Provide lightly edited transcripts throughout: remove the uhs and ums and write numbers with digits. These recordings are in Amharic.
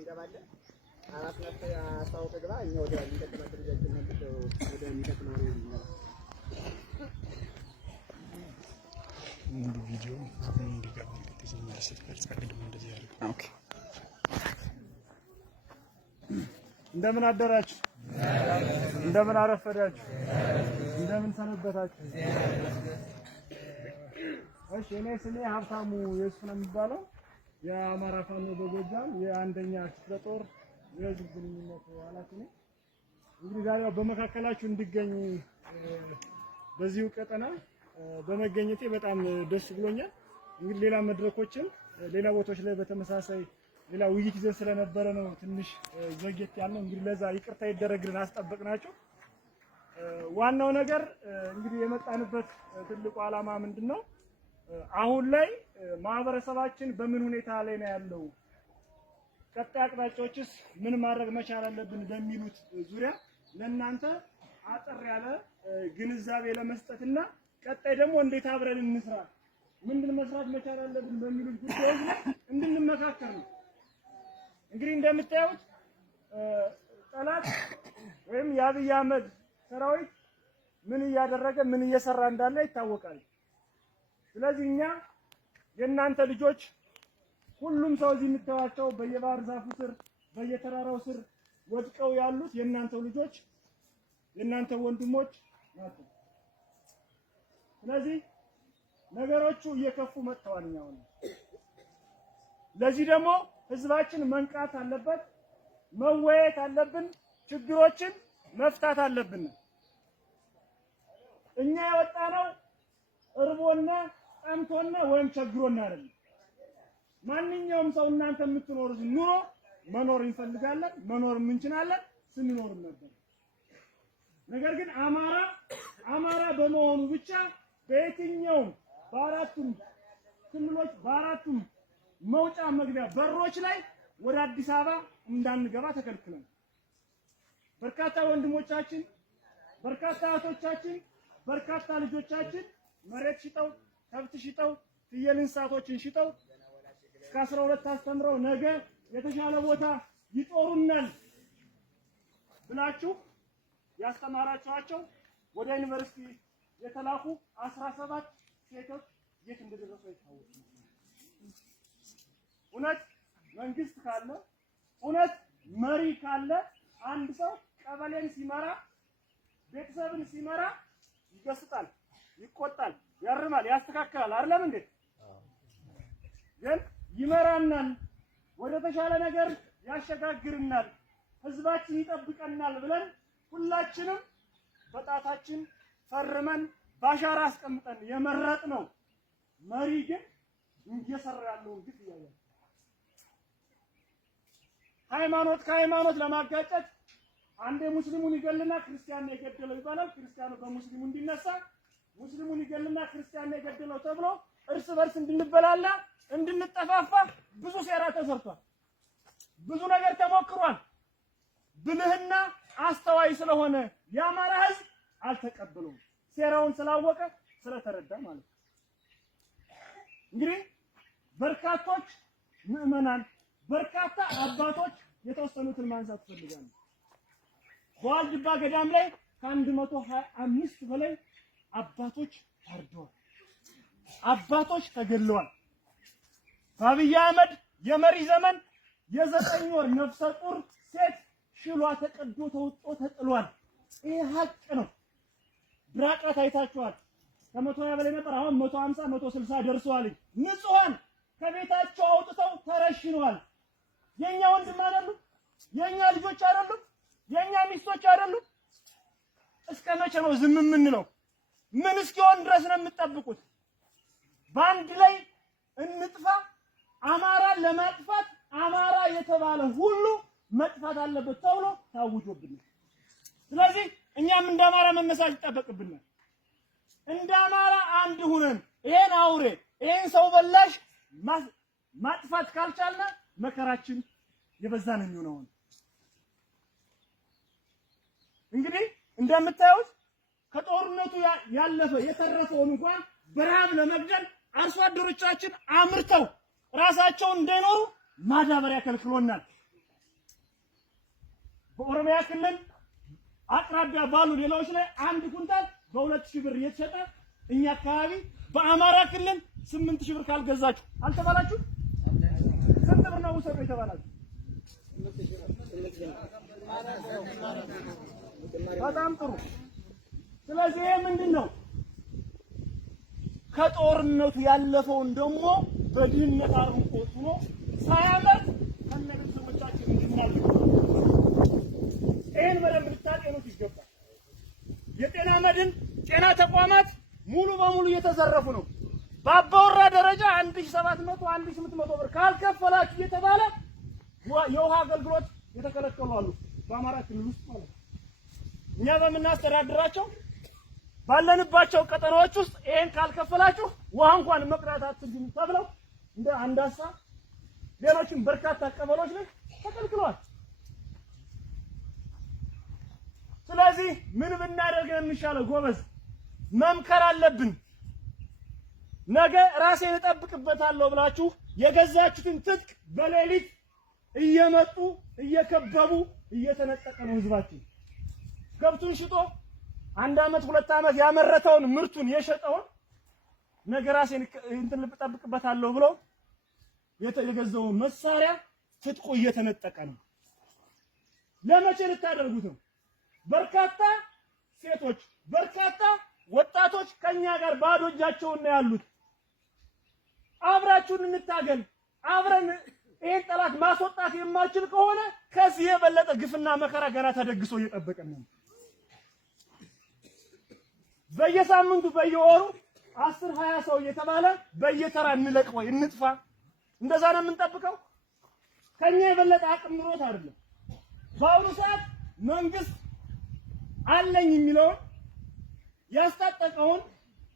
እንገባለን። አራት ነፍስ አስተዋውቀ ግባ እኛ ወደ የሚቀጥለው ድርጅት ነው ወደ የሚቀጥለው ነው ሙሉ ቪዲዮ እንዲገባ ተጀመረ ስትቀርጽ ቀድሞ እንደዚህ ያለ ኦኬ። እንደምን አደራችሁ? እንደምን አረፈዳችሁ? እንደምን ሰነበታችሁ? እሺ እኔ ስሜ ሀብታሙ የሱፍ ነው የሚባለው የአማራ ፋኖ በጎጃም የአንደኛ ክፍለ ጦር የህዝብ ግንኙነት ኃላፊ ነኝ። እንግዲህ ዛሬ በመካከላችሁ እንድገኝ በዚሁ ቀጠና በመገኘቴ በጣም ደስ ብሎኛል። እንግዲህ ሌላ መድረኮችን ሌላ ቦታዎች ላይ በተመሳሳይ ሌላ ውይይት ይዘን ስለነበረ ነው ትንሽ ዘግየት ያለው። እንግዲህ ለዛ ይቅርታ ይደረግልን አስጠበቅናቸው። ዋናው ነገር እንግዲህ የመጣንበት ትልቁ ዓላማ ምንድነው? አሁን ላይ ማህበረሰባችን በምን ሁኔታ ላይ ነው ያለው፣ ቀጣይ አቅጣጫዎችስ ምን ማድረግ መቻል አለብን በሚሉት ዙሪያ ለእናንተ አጠር ያለ ግንዛቤ ለመስጠትና ቀጣይ ደግሞ እንዴት አብረን እንስራ፣ ምንድን መስራት መቻል አለብን በሚሉት ጉዳዮች ላይ እንድንመካከር ነው። እንግዲህ እንደምታዩት ጠላት ወይም የአብይ አህመድ ሰራዊት ምን እያደረገ ምን እየሰራ እንዳለ ይታወቃል። ስለዚህ እኛ የእናንተ ልጆች ሁሉም ሰው እዚህ የምታዩቸው በየባህር ዛፉ ስር በየተራራው ስር ወድቀው ያሉት የእናንተው ልጆች የእናንተ ወንድሞች ናቸው። ስለዚህ ነገሮቹ እየከፉ መጥተዋል። ነው ለዚህ ደግሞ ህዝባችን መንቃት አለበት፣ መወያየት አለብን፣ ችግሮችን መፍታት አለብን። እኛ የወጣነው እርቦና ጠምቶና ወይም ቸግሮና አይደለም። ማንኛውም ሰው እናንተ የምትኖሩት ኑሮ መኖር እንፈልጋለን፣ መኖር እንችላለን፣ ስንኖርም ነበር። ነገር ግን አማራ በመሆኑ ብቻ በየትኛውም በአራቱም ክልሎች በአራቱም መውጫ መግቢያ በሮች ላይ ወደ አዲስ አበባ እንዳንገባ ተከልክለን በርካታ ወንድሞቻችን፣ በርካታ እህቶቻችን፣ በርካታ ልጆቻችን መሬት ሽጠው ከብት ሽጠው ፍየል እንስሳቶችን ሽጠው እስከ 12 አስተምረው ነገ የተሻለ ቦታ ይጦሩናል ብላችሁ ያስተማራችኋቸው ወደ ዩኒቨርሲቲ የተላኩ 17 ሴቶች የት እንደደረሱ አይታወቅም። እውነት መንግስት ካለ እውነት መሪ ካለ አንድ ሰው ቀበሌን ሲመራ ቤተሰብን ሲመራ ይገስጣል፣ ይቆጣል፣ ያርማል፣ ያስተካክላል። አይደለም እንዴ? ግን ይመራናል፣ ወደ ተሻለ ነገር ያሸጋግርናል፣ ህዝባችን ይጠብቀናል ብለን ሁላችንም በጣታችን ፈርመን ባሻራ አስቀምጠን የመረጥነው መሪ ግን እየሰራ ያለውን ግፍ ያያል። ሃይማኖት ከሃይማኖት ለማጋጨት አንዴ ሙስሊሙን ይገልና ክርስቲያን ነው የገደለው ይባላል። ክርስቲያኑ በሙስሊሙ እንዲነሳ ሙስሊሙን ይገልና ክርስቲያን ነው የገደለው ተብሎ እርስ በርስ እንድንበላላ እንድንጠፋፋ ብዙ ሴራ ተሰርቷል። ብዙ ነገር ተሞክሯል። ብልህና አስተዋይ ስለሆነ የአማራ ህዝብ አልተቀበለውም። ሴራውን ስላወቀ ስለተረዳ ማለት ነው። እንግዲህ በርካቶች ምዕመናን በርካታ አባቶች የተወሰኑትን ማንሳት ፈልጋለሁ። በዋልድባ ገዳም ላይ ከ125 በላይ አባቶች ታርደዋል። አባቶች ተገድለዋል። በአብይ አህመድ የመሪ ዘመን የ9 ወር ነፍሰ ጡር ሴት ሽሏ ተቀዶ ተውጦ ተጥሏል። ይሄ ሀቅ ነው። ብራቃት አይታችኋል። ከ120 በላይ ነበር፣ አሁን 150 160 ደርሰዋል። ንጹሃን ከቤታቸው አውጥተው ተረሽነዋል። የኛ ወንድም አይደሉም? የኛ ልጆች አይደሉም? የኛ ሚስቶች አይደሉም? እስከ መቼ ነው ዝም የምንለው? ምን እስኪሆን ድረስ ነው የምትጠብቁት? በአንድ ላይ እንጥፋ። አማራን ለማጥፋት አማራ የተባለ ሁሉ መጥፋት አለበት ተብሎ ታውጆብናል። ስለዚህ እኛም እንደ አማራ መነሳት ይጠበቅብናል። እንደ አማራ አንድ ሁነን ይሄን አውሬ ይሄን ሰው በላሽ ማጥፋት ካልቻልን መከራችን የበዛ ነው የሚሆነው። እንግዲህ እንደምታዩት ከጦርነቱ ያለፈ የተረፈውን እንኳን በረሃብ ለመግደል አርሶ አደሮቻችን አምርተው ራሳቸውን እንዳይኖሩ ማዳበሪያ ከልክሎናል። በኦሮሚያ ክልል አቅራቢያ ባሉ ሌላዎች ላይ 1 ኩንታል በ2000 ብር እየተሸጠ እኛ አካባቢ በአማራ ክልል 8000 ብር ካልገዛችሁ አልተባላችሁ? ስንት ብር ነው ውሰዱ የተባላችሁ? በጣም ጥሩ። ስለዚህ ምንድነው ከጦርነቱ ያለፈውን ደግሞ በድህነት አርቆ ሆኖ ሳያመት ከነቤተሰቦቻችን እንድናል ይሄን በደንብ ልታጤኑት ይገባል። የጤና መድን ጤና ተቋማት ሙሉ በሙሉ እየተዘረፉ ነው። በአባወራ ደረጃ 1700 1800 ብር ካልከፈላችሁ እየተባለ የውሃ አገልግሎት የተከለከሉ አሉ በአማራ ክልል ውስጥ ማለት ነው። እኛ በምናስተዳድራቸው ባለንባቸው ቀጠናዎች ውስጥ ይሄን ካልከፈላችሁ ውሃ እንኳን መቅዳት አትችሉም ተብለው እንደ አንዳሳ ሌሎችም በርካታ ቀበሌዎች ላይ ተከልክሏል። ስለዚህ ምን ብናደርግ ነው የሚሻለው? ጎበዝ መምከር አለብን። ነገ ራሴን እጠብቅበታለሁ ብላችሁ የገዛችሁትን ትጥቅ በሌሊት እየመጡ እየከበቡ እየተነጠቀ ነው ህዝባችን። ከብቱን ሽጦ 1 ዓመት 2 ዓመት ያመረተውን ምርቱን የሸጠውን ነገ ራሴን እንትን እጠብቅበታለሁ ብሎ የገዛውን መሳሪያ ትጥቁ እየተነጠቀ ነው። ለመቼ ልታደርጉት ነው? በርካታ ሴቶች በርካታ ወጣቶች ከኛ ጋር ባዶ እጃቸውን ነው ያሉት። አብራችሁን እንታገል። አብረን ይሄን ጠላት ማስወጣት የማይችል ከሆነ ከዚህ የበለጠ ግፍና መከራ ገና ተደግሶ እየጠበቀን ነው። በየሳምንቱ በየወሩ 10 20 ሰው እየተባለ በየተራ እንለቅ ወይ እንጥፋ፣ እንደዛ ነው የምንጠብቀው? ከኛ የበለጠ አቅም ኑሮት አይደለም። በአሁኑ ሰዓት መንግስት አለኝ የሚለውን ያስታጠቀውን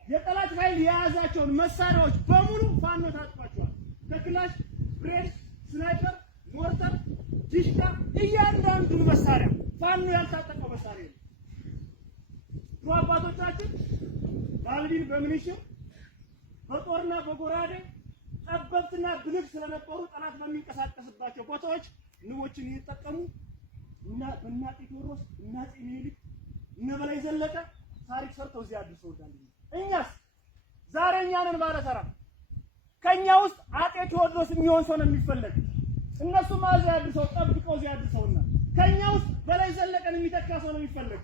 የጠላት ኃይል የያዛቸውን መሳሪያዎች በሙሉ ፋኖ ታጥቋቸዋል። ከክላሽ፣ ብሬን፣ ስናይፐር፣ ሞርተር፣ ዲሽቃ እያንዳንዱን መሳሪያ ፋኖ ያልታጠቀው መሳሪያ ነው። ድሮ አባቶቻችን ባልዲን በሚኒሽም በጦርና በጎራዴ ጠበብትና ብልህ ስለነበሩ ጠላት በሚንቀሳቀስባቸው ቦታዎች ንቦችን እየተጠቀሙ እና በእናጤ ቴዎድሮስ እና አፄ ምኒልክ እነ በላይ ዘለቀ ታሪክ ሰርተው እዚህ አድርሰውታል። እኛስ ዛሬ እኛንን ባለተራ ከኛ ውስጥ አፄ ቴዎድሮስ የሚሆን ሰው ነው የሚፈለግ። እነሱ ማዘ ያድርሰው ጠብቀው እዚህ አድርሰውና ከኛ ውስጥ በላይ ዘለቀን የሚተካ ሰው ነው የሚፈለግ።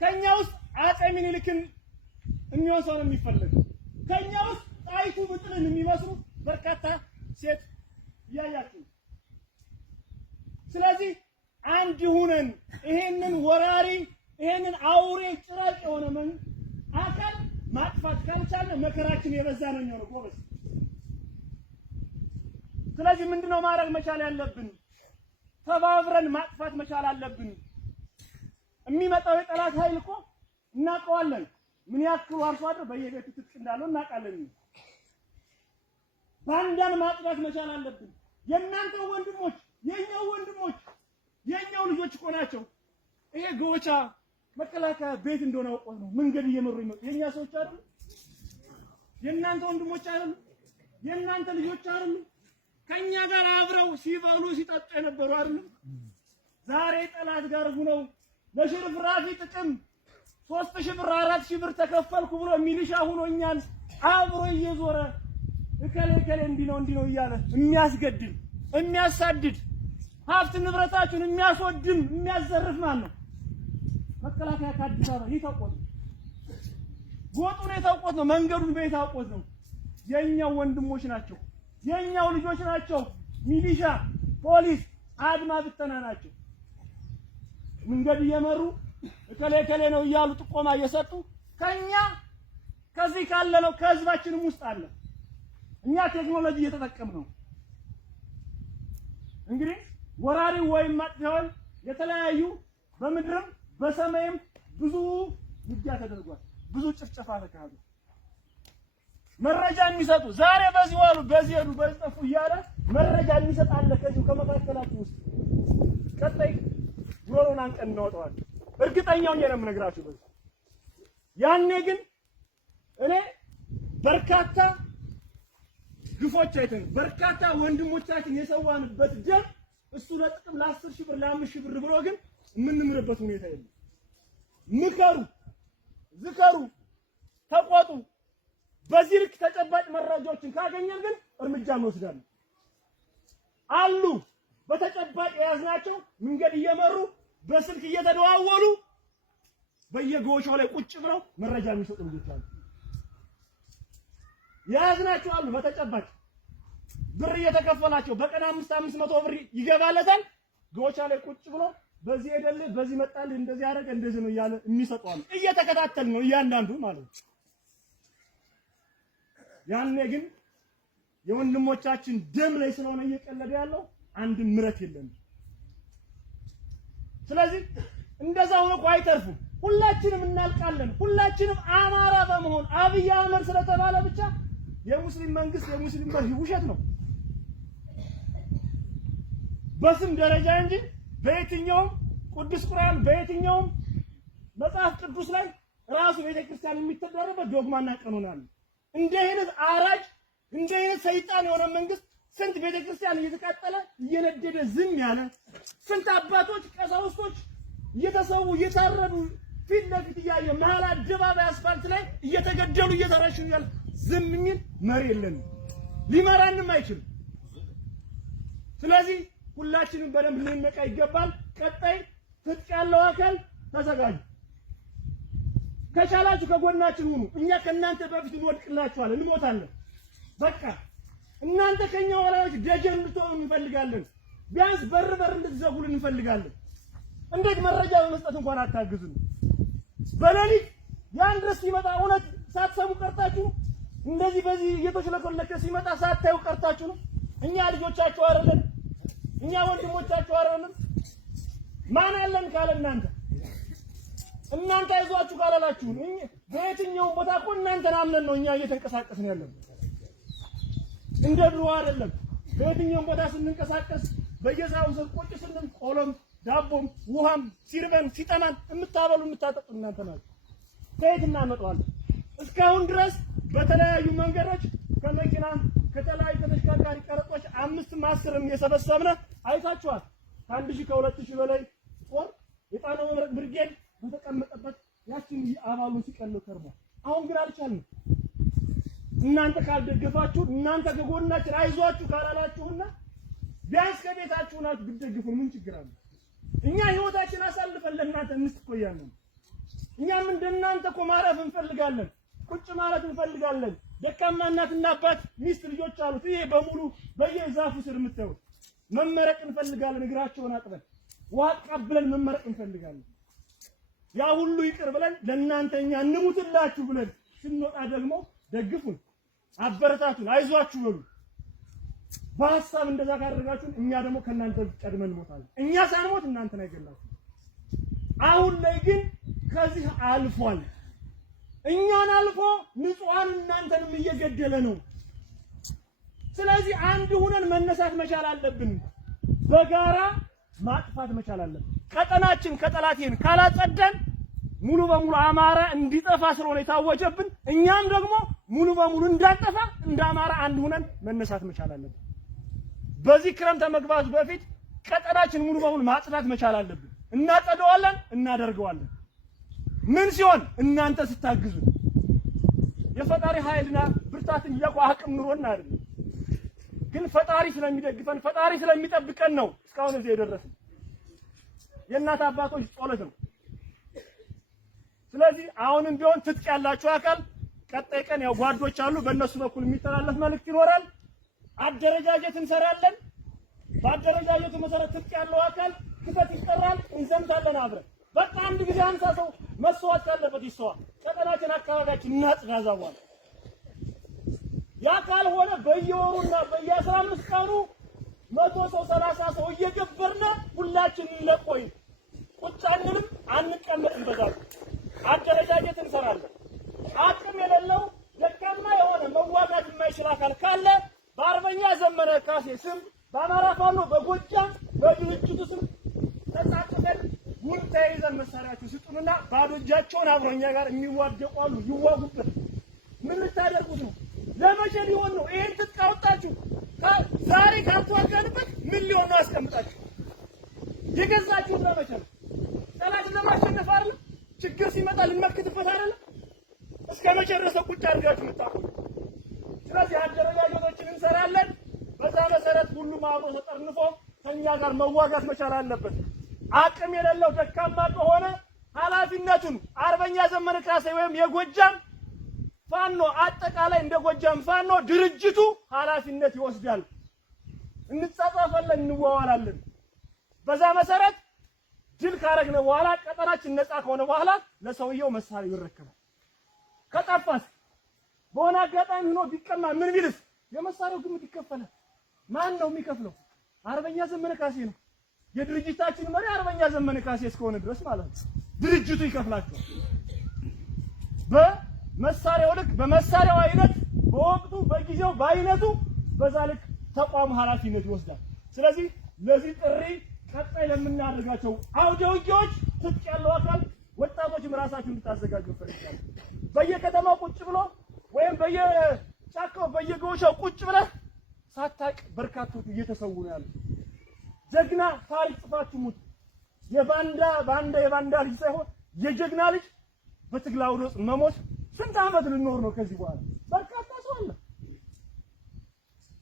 ከኛ ውስጥ አፄ ምኒልክን የሚሆን ሰው ነው የሚፈለግ። ከኛ ውስጥ ጣይቱ ብጥልን የሚመስሉ በርካታ ሴት ያያችሁ። ስለዚህ አንድ ሁነን ይሄንን ወራሪ ይሄንን አውሬ ጭራቅ የሆነ አካል ማጥፋት ካልቻለ መከራችን የበዛ ነው የሚሆነው ጎበዝ። ስለዚህ ምንድነው ማድረግ መቻል ያለብን? ተባብረን ማጥፋት መቻል አለብን። የሚመጣው የጠላት ኃይል እኮ እናውቀዋለን። ምን ያክሉ አርሶ አደር በየቤቱ ትጥቅ እንዳለው እናውቃለን። ባንዳን ማጥፋት መቻል አለብን። የእናንተ ወንድሞች የኛው ወንድሞች የኛው ልጆች እኮ ናቸው። ይሄ ጎቻ መከላከያ ቤት እንደሆነ አውቀው ነው መንገድ እየመሩ ይመጡ የኛ ሰዎች አይደሉ? የእናንተ ወንድሞች አይደሉ? የእናንተ ልጆች አይደሉ? ከኛ ጋር አብረው ሲበሉ ሲጠጡ የነበሩ አይደሉ? ዛሬ ጠላት ጋር ሆነው ለሽርፍራፊ ጥቅም 3000 ብር 4000 ብር ተከፈልኩ ብሎ ሚሊሻ ሆኖ እኛን አብሮ እየዞረ እከሌ እንዲህ ነው እያለ የሚያስገድል የሚያሳድድ ሀብት ንብረታችሁን የሚያስወድም የሚያዘርፍ ማን ነው? መከላከያ ከአዲስ አበባ የታውቆት ነው። ጎጡን የታውቆት ነው። መንገዱን በየታውቆት ነው። የኛው ወንድሞች ናቸው። የኛው ልጆች ናቸው። ሚሊሻ፣ ፖሊስ፣ አድማ ብተና ናቸው። መንገድ እየመሩ እከሌ ነው እያሉ ጥቆማ እየሰጡ ከኛ ከዚህ ካለነው ከህዝባችንም ውስጥ አለ። እኛ ቴክኖሎጂ እየተጠቀምን ነው። እንግዲህ ወራሪው ወይም ማጥፋውን የተለያዩ በምድርም በሰማይም ብዙ ውጊያ ተደርጓል። ብዙ ጭፍጨፋ ተካሂዷል። መረጃ የሚሰጡ ዛሬ በዚህ ዋሉ በዚህ ሄዱ በዚህ ጠፉ እያለ መረጃ የሚሰጥ አለ ከዚህ ከመካከላችሁ ውስጥ። ቀጣይ ጆሮን አንቀን እናወጣዋለን። እርግጠኛው ነኝ የምነግራችሁ በዚህ። ያኔ ግን እኔ በርካታ ግፎች አይተን በርካታ ወንድሞቻችን የሰዋንበት ደም እሱ ለጥቅም ለ10 ሺህ ብር ለ5 ሺህ ብር ብሎ ግን የምንምርበት ሁኔታ የለም። ምከሩ፣ ዝከሩ፣ ተቆጡ። በዚህ ልክ ተጨባጭ መረጃዎችን ካገኘን ግን እርምጃ እንወስዳለን። አሉ በተጨባጭ የያዝናቸው መንገድ እየመሩ በስልክ እየተደዋወሉ በየጎሾው ላይ ቁጭ ብለው መረጃ የሚሰጡ ልጆች አሉ። የያዝናቸው አሉ በተጨባጭ ብር እየተከፈላቸው በቀን 500 ብር ይገባለታል። ጎቻ ላይ ቁጭ ብሎ በዚህ ሄደልህ በዚህ መጣልህ እንደዚህ ያደረገ እንደዚህ ነው እያለ የሚሰጡ አሉ። እየተከታተልን ነው እያንዳንዱ ማለት ነው። ያኔ ግን የወንድሞቻችን ደም ላይ ስለሆነ እየቀለደ ያለው አንድም ምረት የለም። ስለዚህ እንደዛ ሆኖ እኮ አይተርፉም። ሁላችንም እናልቃለን። ሁላችንም አማራ በመሆን አብይ አህመድ ስለተባለ ብቻ የሙስሊም መንግስት የሙስሊም መሪ ውሸት ነው በስም ደረጃ እንጂ በየትኛውም ቅዱስ ቁርአን በየትኛውም መጽሐፍ ቅዱስ ላይ ራሱ ቤተክርስቲያን የሚተዳደርበት ዶግማና ቀኖና አለ። እንደ አይነት አራጅ እንደ አይነት ሰይጣን የሆነ መንግስት ስንት ቤተክርስቲያን እየተቃጠለ እየነደደ ዝም ያለ ስንት አባቶች ቀሳውስቶች እየተሰዉ እየታረዱ ፊት ለፊት እያየ መሀል አደባባይ አስፋልት ላይ እየተገደሉ እየተረሹ ያለ ዝም የሚል መሪ የለንም፣ ሊመራንም አይችልም። ስለዚህ ሁላችንም በደንብ ልንነቃ ይገባል። ቀጣይ ትጥቅ ያለው አካል ተዘጋጁ። ከቻላችሁ ከጎናችን ሁኑ። እኛ ከእናንተ በፊት እንወድቅላችኋለን፣ እንሞታለን። በቃ እናንተ ከኛ ወላጆች ደጀን እንድትሆኑ እንፈልጋለን። ቢያንስ በር እንድትዘጉልን እንፈልጋለን። እንዴት መረጃ በመስጠት እንኳን አታግዙን? በሌሊት ያን ድረስ ሲመጣ እውነት ሳትሰሙ ቀርታችሁ እንደዚህ በዚህ እየተሽለኮለከ ሲመጣ ሳታዩ ቀርታችሁ ነው? እኛ ልጆቻችሁ አይደለን? እኛ ወንድሞቻችሁ አይደለም? ማን አለን ካለ እናንተ አይዟችሁ ካላላችሁ በየትኛውም ቦታ እኮ እናንተን አምነን ነው እኛ እየተንቀሳቀስን ያለን። እንደ ድሮ አይደለም። በየትኛውም ቦታ ስንንቀሳቀስ በየዛው ዘር ቁጭ ስንል ቆሎም ዳቦም ውሃም ሲርበን ሲጠማን የምታበሉ የምታጠጡ እናንተ ናችሁ። ከየት እናመጣዋለን? እስካሁን ድረስ በተለያዩ መንገዶች ከመኪና ከተለያዩ ተሽከርካሪ ቀረጦች 5ም 10ም የሰበሰብነ አይታችኋል። ከ1000 ከ2000 በላይ ጦር የጣናው መብረቅ ብርጌድ በተቀመጠበት ያችን አባሉን ሲቀልው ከርሟል። አሁን ግን አልቻልንም። እናንተ ካልደገፋችሁ እናንተ ከጎናችን አይዟችሁ ካላላችሁና ቢያንስ ከቤታችሁ ናችሁ ብትደግፉን ምን ችግር አለ? እኛ ህይወታችን አሳልፈን ለእናንተ እንስቆያለን። እኛም እንደናንተ እኮ ማረፍ እንፈልጋለን፣ ቁጭ ማለት እንፈልጋለን። ደካማ እናትና አባት ሚስት ልጆች አሉት። ይሄ በሙሉ በየዛፉ ስር የምታዩት መመረቅ እንፈልጋለን። እግራቸውን አጥበን ውሃ ቀብለን መመረቅ እንፈልጋለን። ያ ሁሉ ይቅር ብለን ለእናንተ እኛ እንሙትላችሁ ብለን ስንወጣ ደግሞ ደግፉን፣ አበረታቱን፣ አይዟችሁ በሉ። በሐሳብ እንደዛ ካደረጋችሁን እኛ ደግሞ ከእናንተ ቀድመን እንሞታለን። እኛ ሳንሞት እናንተን አይገላችሁ። አሁን ላይ ግን ከዚህ አልፏል። እኛን አልፎ ንጹሃን እናንተንም እየገደለ ነው። ስለዚህ አንድ ሆነን መነሳት መቻል አለብን። በጋራ ማጥፋት መቻል አለብን። ቀጠናችን ከጠላቴን ካላጸደን ሙሉ በሙሉ አማራ እንዲጠፋ ስለሆነ የታወጀብን እኛም ደግሞ ሙሉ በሙሉ እንዳንጠፋ እንደ አማራ አንድ ሆነን መነሳት መቻል አለብን። በዚህ ክረምት መግባቱ በፊት ቀጠናችን ሙሉ በሙሉ ማጽዳት መቻል አለብን። እናጸደዋለን፣ እናደርገዋለን። ምን ሲሆን እናንተ ስታግዙ የፈጣሪ ኃይልና ብርታትን ይያቁ አቅም ኑሮና አይደለም፣ ግን ፈጣሪ ስለሚደግፈን ፈጣሪ ስለሚጠብቀን ነው እስካሁን እዚህ የደረስን። የእናት አባቶች ጸሎት ነው። ስለዚህ አሁንም ቢሆን ትጥቅ ያላችሁ አካል ቀጣይ ቀን ያው ጓዶች አሉ፣ በእነሱ በኩል የሚተላለፍ መልእክት ይኖራል። አደረጃጀት እንሰራለን። በአደረጃጀቱ መሰረት ትጥቅ ያለው አካል ክፈት ይጠራል፣ እንዘምታለን አብረን። በቃ አንድ ጊዜ 50 ሰው መስዋዕት ካለበት ይሰዋ። ቀጠናችን አካባቢያችን እናጽዳዛዋል። ያ ካልሆነ በየወሩና በየ15 ቀኑ 100 ሰው 30 ሰው እየገበርነ ሁላችን እንለቆይ ቁጭ አንልም፣ አንቀመጥም። በዛ አደረጃጀት እንሰራለን። አቅም የሌለው ደካማ የሆነ መዋጋት የማይችል አካል ካለ በአርበኛ ዘመነ ካሴ ስም በአማራ ፋኖ በጎጃም በድርጅቱ ስም ተጻጽፈን ውል ተይዘን መሳሪያችሁ ስጡንና ባዶ እጃቸውን አብሮኛ ጋር የሚዋደቁ አሉ። ይዋጉበት። ምን ልታደርጉት ነው? ለመቼ ሊሆን ነው? ይሄን ትጥቅ አወጣችሁ ዛሬ ካልተዋጋንበት ምን ሊሆን ነው? አስቀምጣችሁ የገዛችሁት ለመቼ ነው? ጠላትን ለማሸነፍ አይደል? ችግር ሲመጣ ልንመክትበት አይደል? እስከ መቼ ድረስ ቁጭ አድርጋችሁ የምታውቁት? ስለዚህ አደረጃጀቶችን እንሰራለን። በዛ መሰረት ሁሉም አብሮ ተጠርንፎ ከኛ ጋር መዋጋት መቻል አለበት። አቅም የሌለው ደካማ ከሆነ ኃላፊነቱን አርበኛ ዘመነ ካሴ ወይም የጎጃም ፋኖ አጠቃላይ እንደ ጎጃም ፋኖ ድርጅቱ ኃላፊነት ይወስዳል። እንጻጻፋለን፣ እንዋዋላለን። በዛ መሰረት ድል ካረግነ በኋላ ቀጠናችን ነፃ ከሆነ በኋላ ለሰውየው መሳሪያ ይረከባል። ከጠፋስ በሆነ አጋጣሚ ሆኖ ቢቀማ ምን ቢልስ የመሳሪያው ግምት ይከፈላል። ማን ነው የሚከፍለው? አርበኛ ዘመነ ካሴ ነው። የድርጅታችን መሪ አርበኛ ዘመነ ካሴ እስከሆነ ድረስ ማለት ነው ድርጅቱ ይከፍላቸዋል። በመሳሪያው ልክ፣ በመሳሪያው አይነት፣ በወቅቱ፣ በጊዜው፣ በአይነቱ በዛ ልክ ተቋሙ ኃላፊነት ይወስዳል። ስለዚህ ለዚህ ጥሪ ቀጣይ ለምናደርጋቸው አውደ ውጊያዎች ትጥቅ ያለው አካል ወጣቶችም ራሳችሁ እንድታዘጋጁ ፈልጋለሁ። በየከተማው ቁጭ ብሎ ወይም በየጫካው በየጎሻው ቁጭ ብለህ ሳታቅ በርካቶች እየተሰዉ ነው ያሉት። ጀግና ታሪክ ጽፋችሁ ሙት። የባንዳ ልጅ ሳይሆን የጀግና ልጅ በትግል አውደ ውስጥ መሞት ስንት ዓመት ልንኖር ነው ከዚህ በኋላ? በርካታ ሰው አለ።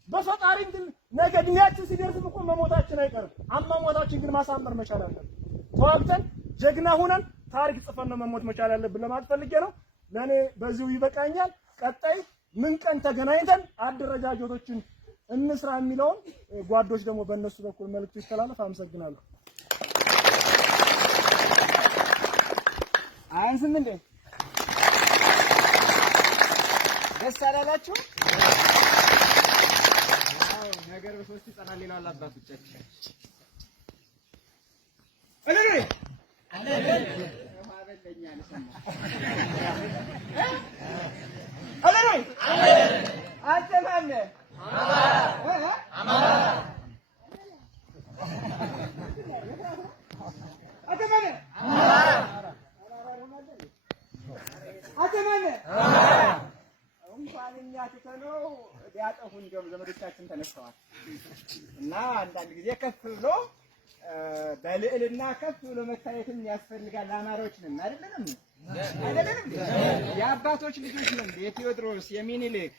በፈጣሪ እንትን ነገ እድሜያችን ሲደርስ እኮ መሞታችን አይቀርም። አሟሟታችን ግን ማሳመር መቻል አለብን። ተዋግተን ጀግና ሆነን ታሪክ ጽፈን ነው መሞት መቻል አለብን ለማለት ፈልጌ ነው። ለኔ በዚሁ ይበቃኛል። ቀጣይ ምን ቀን ተገናኝተን አደረጃጀቶችን እንስራ የሚለውን ጓዶች ደግሞ በእነሱ በኩል መልዕክቱ ይተላለፍ። አመሰግናለሁ። አያንስም እንዴ? ደስ አላላችሁ? አዎ ነገር በሶስት ይጸናል ይላል አባቶቻችን። አለኔ ዘመዶቻችን ተነስተዋል እና አንዳንድ ጊዜ ከፍ ብሎ በልዕልና ከፍ ብሎ መታየትም ያስፈልጋል። አማራዎች ነን አይደለንም? አይደለንም? የአባቶች ልጆች ነን። የቴዎድሮስ፣ የሚኒሊክ፣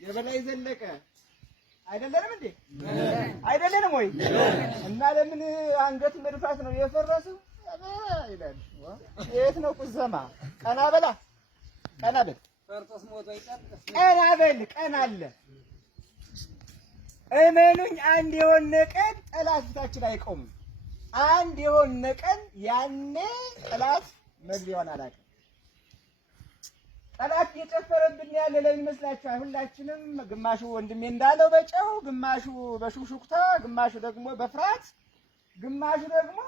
የበላይ ዘለቀ አይደለንም እንዴ? አይደለንም ወይ? እና ለምን አንገት መድፋት ነው የፈረሰው? ይላል። የት ነው ቁዘማ? ቀና በላ፣ ቀና በል፣ ፈርጦስ ሞቶ ይጠብቅ። ቀና በል፣ ቀና አለ። እመኑኝ አንድ የሆነ ቀን ጠላት ፊታችን አይቆምም። አንድ የሆነ ቀን ያኔ ጠላት መግቢያውን አላውቅም። ጠላት እየጨፈረብን ያለ ለምን ይመስላችኋል? ሁላችንም ግማሹ ወንድሜ እንዳለው በጨው፣ ግማሹ በሹክሹክታ፣ ግማሹ ደግሞ በፍርሃት፣ ግማሹ ደግሞ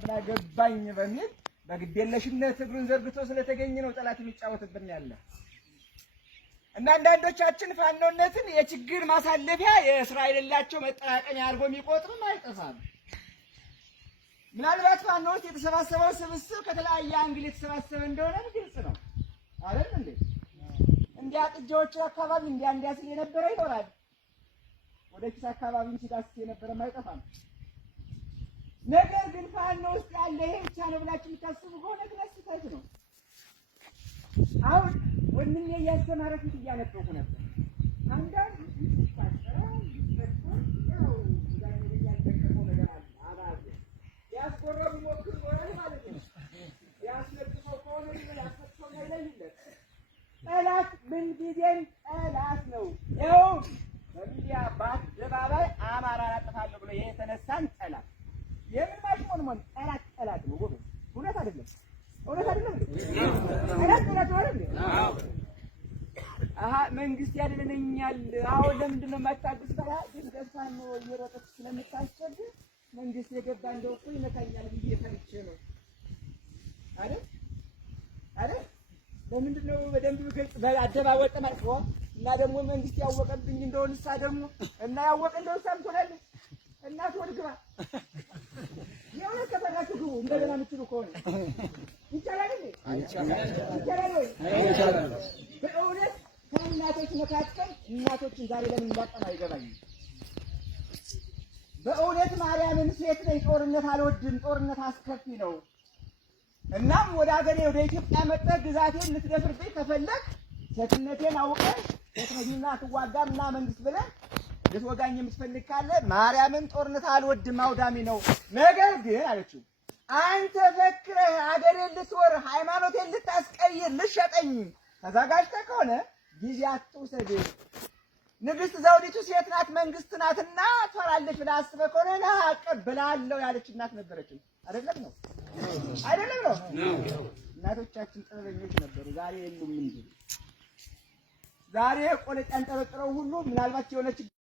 ብናገባኝ በሚል በግዴለሽነት እግሩን ዘርግቶ ስለተገኘ ነው ጠላት የሚጫወትብን ያለ። እና አንዳንዶቻችን ፋኖነትን የችግር ማሳለፊያ የስራ የሌላቸው መጠራቀሚያ አድርጎ የሚቆጥርም አይጠፋም። ምናልባት ፋኖት የተሰባሰበው ስብስብ ከተለያየ አንግል የተሰባሰበ እንደሆነ ግልጽ ነው አይደል እንዴ? እንዲያ ጥጃዎቹ አካባቢ እንዲያ ሲል የነበረ ይኖራል። ወደ ኪስ አካባቢ ሲዳስስ የነበረም አይጠፋም። ነገር ግን ፋኖ ውስጥ ያለ ይሄ ብቻ ነው ብላችሁ የምታስቡ ከሆነ ግን ስህተት ነው። አሁን ወንድሜ እያስተማረኩት እያነበብኩ ነበር። አንዳንድ ያስቆረቡ ሞክር ይሆናል ማለት ነው። ያስነጥፈው ከሆነ ያስነጥፈው አይለይለት። ጠላት ምንጊዜም ጠላት ነው። ይኸው በሚዲያ በአደባባይ አማራን አጠፋለሁ ብሎ የተነሳን ጠላት የምን ማሽሞንሞን ጠላት ነው። ጎበዝ እውነት አይደለም? እውነት አይደለም? ጠላት አይደለም? አሃ መንግስት ያድነኛል። አሁን ለምንድን ነው የማታግስ? ድንገት ፋኖ እየሮጠች ስለምታስቸግር መንግስት የገባ እንደው እኮ ይነካኛል ብዬ ፈርቼ ነው አይደል? አይደል? ለምንድን ነው በደንብ ግልጽ በአደባባይ ማለት ነው። እና ደግሞ መንግስት ያወቀብኝ እንደው ልሳ ደግሞ እና ያወቀ እንደው ሳምቶናል እና ትወድግባ የሆነ ከተራችሁ ግቡ እንደገና የምትሉ ከሆነ ይቻላል እንዴ? ይቻላል ወይ? ይቻላል። በእውነት ከእናቶች መካከል እናቶችን ዛሬ ለምን እንዳጠና አይገባኝም። በእውነት ማርያምን ሴት ነኝ፣ ጦርነት አልወድም፣ ጦርነት አስከፊ ነው። እናም ወደ ሀገሬ ወደ ኢትዮጵያ መጥተህ ግዛቴን ልትደፍርብኝ ከፈለግ ሴትነቴን አውቀህ ሴት ነኝና አትዋጋም እና መንግስት ብለህ ልትወጋኝ የምትፈልግ ካለ ማርያምን ጦርነት አልወድም፣ አውዳሚ ነው። ነገር ግን አለችው አንተ ፈክረህ ሀገሬን ልትወር ሃይማኖቴን ልታስቀይር ልሸጠኝ ተዘጋጅተህ ከሆነ ጊዜ አትውሰድ። ንግስት ዘውዲቱ ሴት ናት፣ መንግስት ናትና ትፈራለች ብለህ አስበህ ከሆነ ና እቀበላለሁ ያለች እናት ነበረች። አይደለም ነው? አይደለም ነው? እናቶቻችን ጥበበኞች ነበሩ። ዛሬ የሉም እንጂ ዛሬ ቆለጫን ጠበጥረው ሁሉ ምናልባት የሆነች